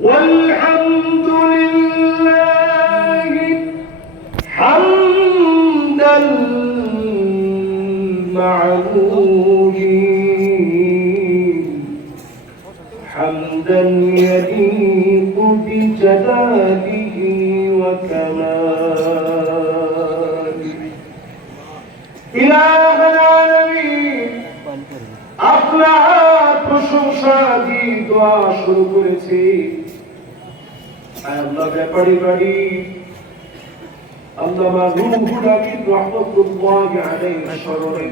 والحمد لله حمدا معمولين حمدا يليق بجلاله وكماله إله العالمين আপনার প্রশংসা দিয়ে দোয়া শুরু করেছি। আল্লাহ ব্যাপারী বাড়ি আল্লামা রুহুল আমিন রাহমাতুল্লাহি আলাইহি স্মরণে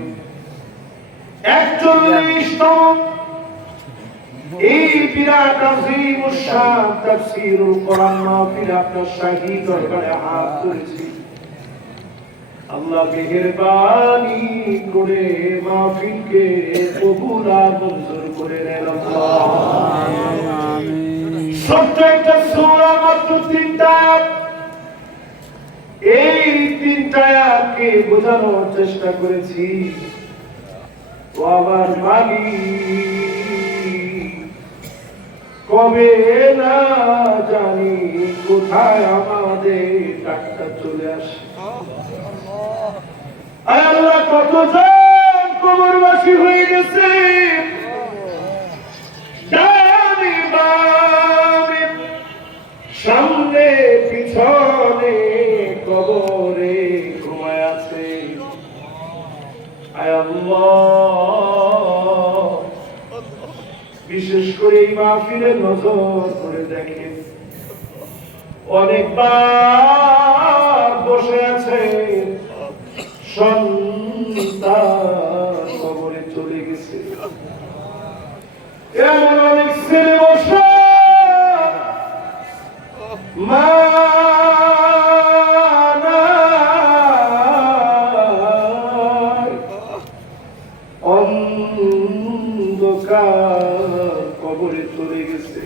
41তম এই বিরাট আজিম শান তাফসীরুল কোরআন মাহফিল আপনার শাহী দরবারে হাত করেছি। আল্লাহ মেহেরবানি করে মাহফিলকে কবুল আর মঞ্জুর করে নেন আল্লাহ। আমিন। ছোট্ট একটা সূরা মাত্র 3টা, এই 3টা আয়াতকে বোঝানোর চেষ্টা করেছি। ও আমার মালিক, কবে না জানি কোথায় আমাদের ডাক্তার চলে আসে। আল্লাহ কতজন কবরবাসী হয়ে গেছে, ডানে বামে সামনে পিছনে কবরে ঘুমায় আছে। আয় আল্লাহ, বিশেষ করে এই মাহফিলে নজর করে দেখেন, অনেকবার বসে আছে সন্তান কবরে চলে গেছে। এমন অনেক ছেলে বসে মা অন্ধকার কবরে চলে গেছে।